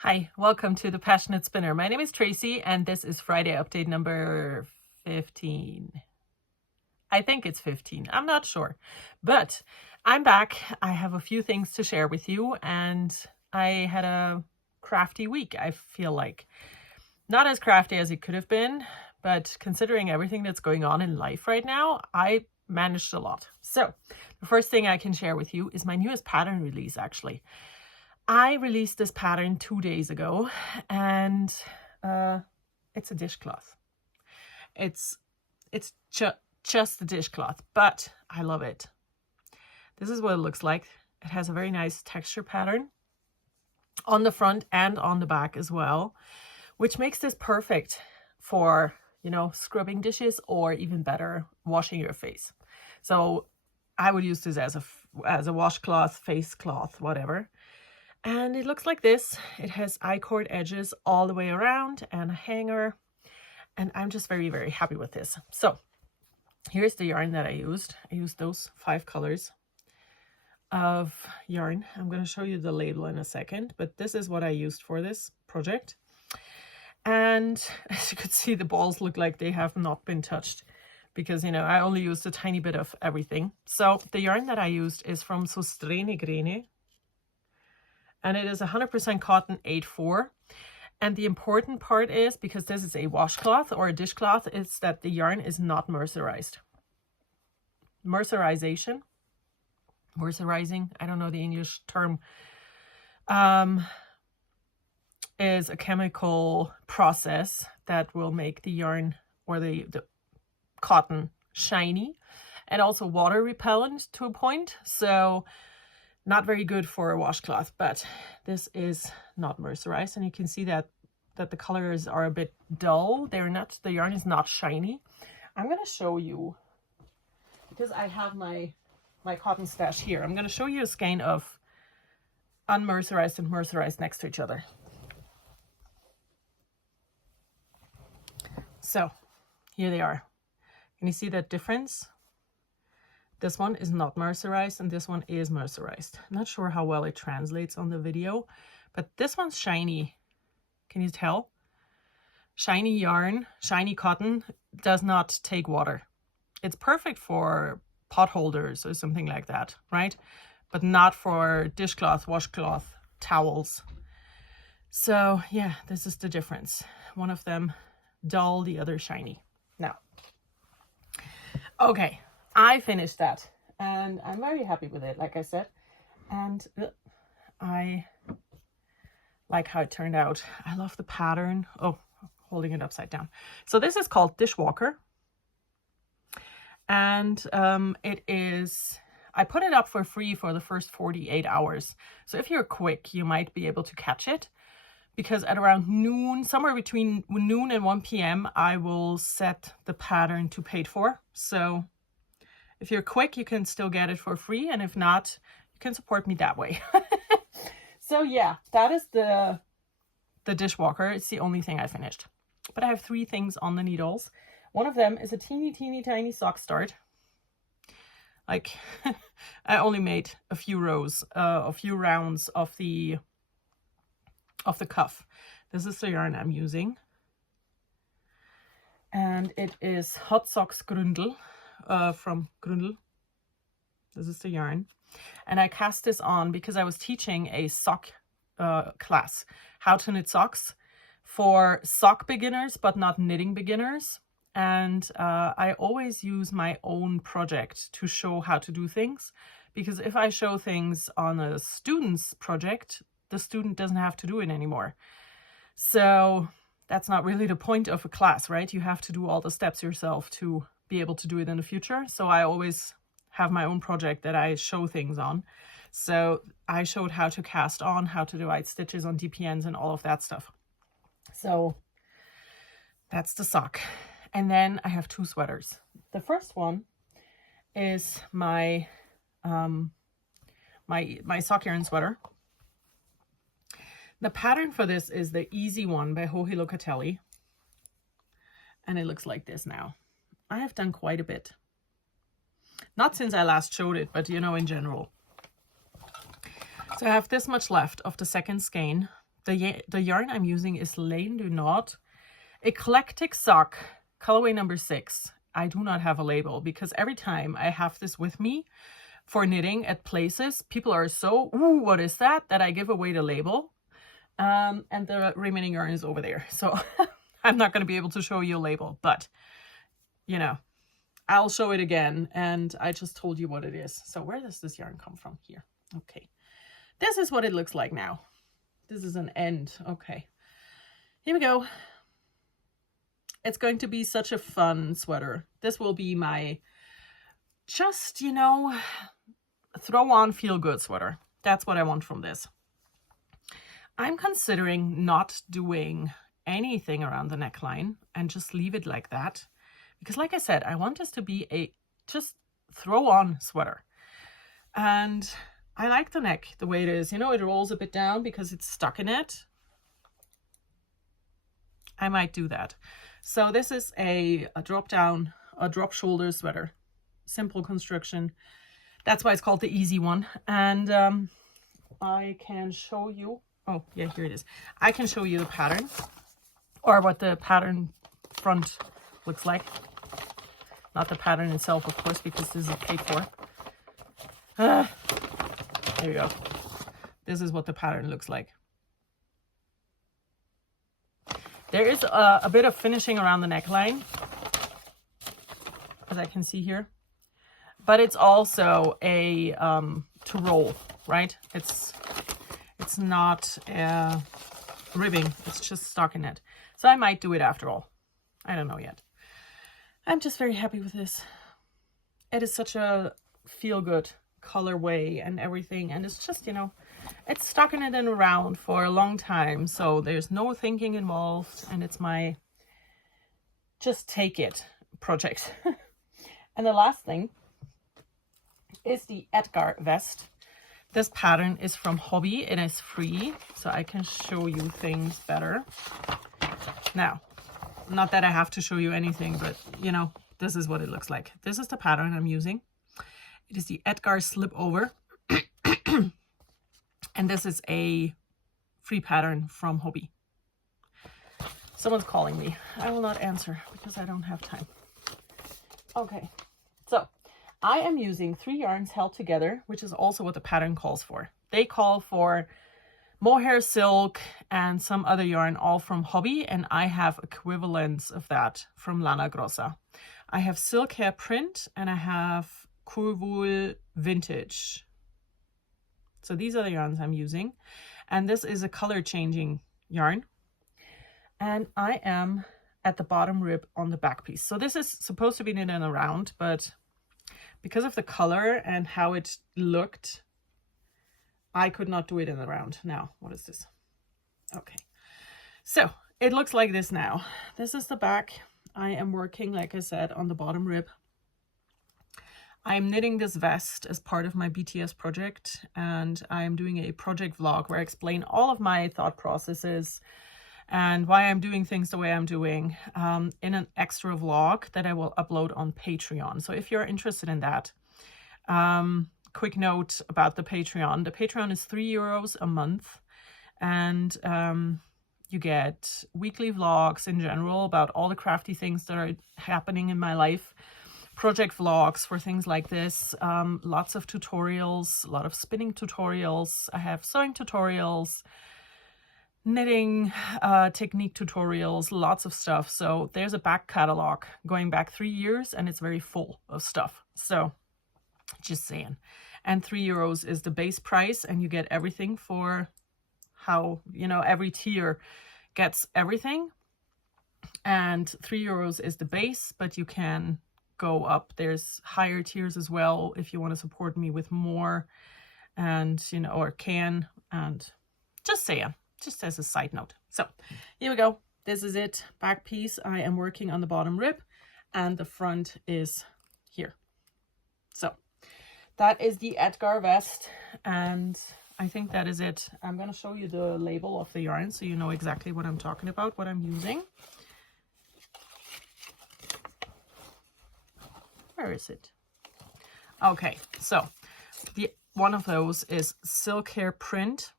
Hi, welcome to the PassionKnit Spinner. My name is Tracy and this is Friday update number 15. I think it's 15. I'm not sure, but I'm back. I have a few things to share with you and I had a crafty week, I feel like. Not as crafty as it could have been, but considering everything that's going on in life right now, I managed a lot. So the first thing I can share with you is my newest pattern release, actually. I released this pattern 2 days ago and it's a dishcloth. It's just a dishcloth, but I love it. This is what it looks like. It has a very nice texture pattern on the front and on the back as well, which makes this perfect for, you know, scrubbing dishes or even better, washing your face. So I would use this as a washcloth, face cloth, whatever. And it looks like this. It has I-cord edges all the way around and a hanger. And I'm just very, very happy with this. So here's the yarn that I used. I used those 5 colors of yarn. I'm going to show you the label in a second, but this is what I used for this project. And as you can see, the balls look like they have not been touched because, you know, I only used a tiny bit of everything. So the yarn that I used is from Sostrene Grene. And it is 100% cotton 8/4. And the important part is, because this is a washcloth or a dishcloth, is that the yarn is not mercerized. Mercerizing, I don't know the English term, is a chemical process that will make the yarn or the cotton shiny and also water repellent to a point. So not very good for a washcloth, but this is not mercerized, and you can see that the colors are a bit dull. They're not, the yarn is not shiny. I'm going to show you, because I have my cotton stash here. I'm going to show you a skein of unmercerized and mercerized next to each other. So here they are. Can you see that difference? This one is not mercerized and this one is mercerized. I'm not sure how well it translates on the video, but this one's shiny. Can you tell? Shiny yarn, shiny cotton does not take water. It's perfect for pot holders or something like that, right? But not for dishcloth, washcloth, towels. So yeah, this is the difference. One of them dull, the other shiny. Now, okay. I finished that and I'm very happy with it, like I said, and I like how it turned out. I love the pattern. Oh, holding it upside down. So this is called DishWalker, and it is, I put it up for free for the first 48 hours. So if you're quick, you might be able to catch it, because at around noon, somewhere between noon and 1 p.m., I will set the pattern to paid for. So if you're quick, you can still get it for free. And if not, you can support me that way. So yeah, that is the DishWalker. It's the only thing I finished. But I have 3 things on the needles. One of them is a teeny tiny sock start. Like, I only made a few rows, a few rounds of the cuff. This is the yarn I'm using. And it is Hot Socks Grundel. From Grundel. This is the yarn. And I cast this on because I was teaching a sock class, how to knit socks for sock beginners, but not knitting beginners. And I always use my own project to show how to do things, because if I show things on a student's project, the student doesn't have to do it anymore. So that's not really the point of a class, right? You have to do all the steps yourself to be able to do it in the future. So I always have my own project that I show things on. So I showed how to cast on, how to divide stitches on DPNs and all of that stuff. So that's the sock. And then I have 2 sweaters. The first one is my my sock yarn sweater. The pattern for this is the Easy One by Hobbii Locatelli. And it looks like this now. I have done quite a bit. Not since I last showed it, but you know, in general. So I have this much left of the second skein The yarn I'm using is Laine du Nord Eclectic Sock, colorway number 6. I do not have a label because every time I have this with me for knitting at places, people are so, ooh, what is that? That I give away the label. And the remaining yarn is over there. So I'm not going to be able to show you a label, but you know, I'll show it again. And I just told you what it is. So where does this yarn come from? Here. Okay. This is what it looks like now. This is an end. Okay. Here we go. It's going to be such a fun sweater. This will be my just, you know, throw on feel good sweater. That's what I want from this. I'm considering not doing anything around the neckline and just leave it like that. Because like I said, I want this to be a just throw on sweater. And I like the neck the way it is. You know, it rolls a bit down because it's stuck in it. I might do that. So this is a drop shoulder sweater. Simple construction. That's why it's called the easy one. And I can show you, oh yeah, here it is. I can show you the pattern, or what the pattern front looks like. Not the pattern itself, of course, because this is paid for. There you go. This is what the pattern looks like. There is a bit of finishing around the neckline, as I can see here, but it's also a to roll, right? It's not ribbing, it's just stockinette. So I might do it after all. I don't know yet. I'm just very happy with this. It is such a feel-good colorway and everything, and it's just, you know, it's stockinette and around for a long time, so there's no thinking involved, and it's my just take it project. And the last thing is the Edgar vest. This pattern is from Hobbii. It is free, so I can show you things better. Now, not that I have to show you anything, but you know, this is what it looks like. This is the pattern I'm using. It is the Edgar slip over. And this is a free pattern from Hobbii. Someone's calling me. I will not answer because I don't have time. Okay, so I am using 3 yarns held together, which is also what the pattern calls for. They call for mohair, silk, and some other yarn, all from Hobbii, and I have equivalents of that from Lana Grossa. I have silk hair print, and I have Kurwool vintage. So these are the yarns I'm using, and this is a color changing yarn, and I am at the bottom rib on the back piece. So this is supposed to be knitted around, but because of the color and how it looked, I could not do it in the round. Now, what is this? Okay, so it looks like this now. This is the back. I am working, like I said, on the bottom rib. I'm knitting this vest as part of my BTS project, and I'm doing a project vlog where I explain all of my thought processes and why I'm doing things the way I'm doing in an extra vlog that I will upload on Patreon. So if you're interested in that, quick note about the Patreon. The Patreon is €3 a month, and you get weekly vlogs in general about all the crafty things that are happening in my life. Project vlogs for things like this, lots of tutorials, a lot of spinning tutorials. I have sewing tutorials, knitting technique tutorials, lots of stuff. So there's a back catalog going back 3 years, and it's very full of stuff. So just saying. And €3 is the base price, and you get everything for how, you know, every tier gets everything. And €3 is the base, but you can go up. There's higher tiers as well if you want to support me with more, and you know, or can, and just saying, just as a side note. So here we go. This is it, back piece. I am working on the bottom rib, and the front is here. So that is the Edgar vest, and I think that is it. I'm going to show you the label of the yarn so you know exactly what I'm talking about, what I'm using. Where is it? Okay, so one of those is silk hair print.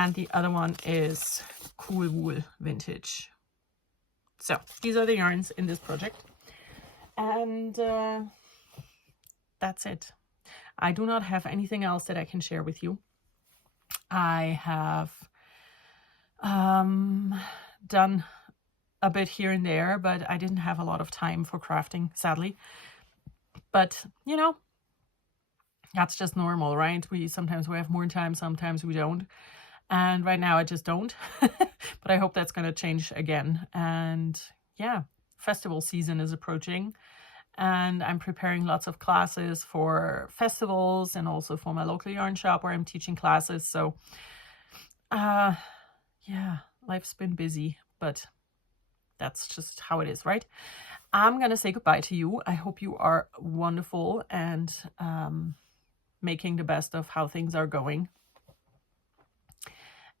and the other one is Cool Wool Vintage. So these are the yarns in this project, and that's it. I do not have anything else that I can share with you. I have done a bit here and there, but I didn't have a lot of time for crafting, sadly. But you know, that's just normal, right? Sometimes we have more time, sometimes we don't. And right now I just don't. But I hope that's going to change again. And yeah, festival season is approaching. And I'm preparing lots of classes for festivals and also for my local yarn shop where I'm teaching classes. So yeah, life's been busy, but that's just how it is, right? I'm going to say goodbye to you. I hope you are wonderful and making the best of how things are going.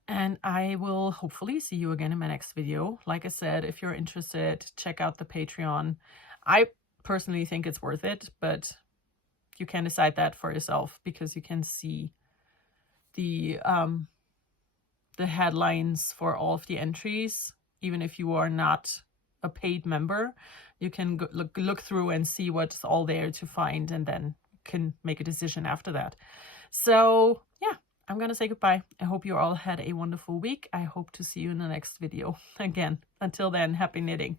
And I will hopefully see you again in my next video. Like I said, if you're interested, check out the Patreon. I personally think it's worth it, but you can decide that for yourself, because you can see the headlines for all of the entries. Even if you are not a paid member, you can look through and see what's all there to find, and then can make a decision after that. So yeah, I'm gonna say goodbye. I hope you all had a wonderful week. I hope to see you in the next video again. Until then, happy knitting.